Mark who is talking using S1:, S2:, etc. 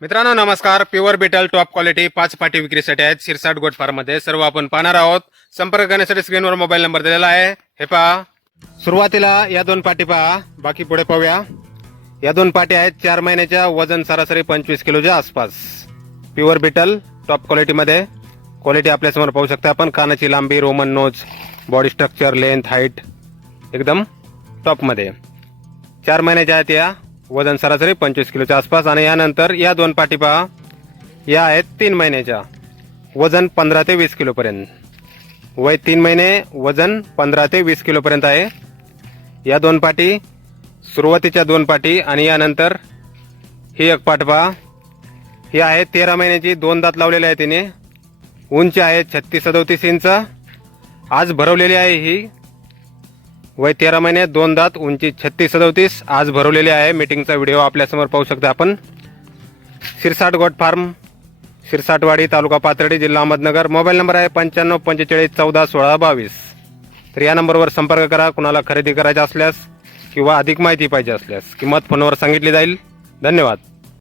S1: मित्रांनो नमस्कार. Pure Beetal top quality पाच पाटी विक्रीसाठी आहेत शिरसाट गोट फार्ममध्ये. सर्व आपण पाहणार आहोत. संपर्क करण्यासाठी स्क्रीनवर मोबाईल नंबर दिलेला आहे. हे पहा. सुरुवातीला या दोन पाटी पहा. बाकी पुढे पाहूया. या दोन पाठी आहेत. चार महिन्याच्या वजन सरासरी पंचवीस किलोच्या आसपास. प्युअर बिटल टॉप क्वालिटीमध्ये क्वालिटी आपल्यासमोर पाहू शकता आपण. कानाची लांबी Roman nose body structure length height एकदम टॉपमध्ये चार महिन्याच्या आहेत या. वजन सरासरी पंचवीस किलोच्या आसपास आणि यानंतर या दोन पाठी पहा. या आहेत तीन महिन्याच्या. वजन पंधरा ते वीस किलोपर्यंत. वय तीन महिने वजन पंधरा ते वीस किलोपर्यंत आहे. या दोन पाटी सुरुवातीच्या दोन पाटी आणि यानंतर ही एक पाठ पहा. ही आहे तेरा महिन्याची दोन दात लावलेली आहे तिने. उंची आहे छत्तीस सदोतीस इंच. आज भरवलेली आहे ही. वय तेरा महिने दोन दात उंची छत्तीस सदोतीस. आज भरवलेली आहे मीटिंगचा व्हिडिओ. आपल्यासमोर पाहू शकता आपण. शिरसाट गोट फार्म शिरसाटवाडी तालुका पाथर्डी जिल्हा अहमदनगर. मोबाईल नंबर आहे पंच्याण्णव पंचेचाळीस चौदा सोळा बावीस. तर या नंबरवर संपर्क करा. कुणाला खरेदी करायचा असल्यास किंवा अधिक माहिती पाहिजे असल्यास किंमत फोनवर सांगितली जाईल. धन्यवाद.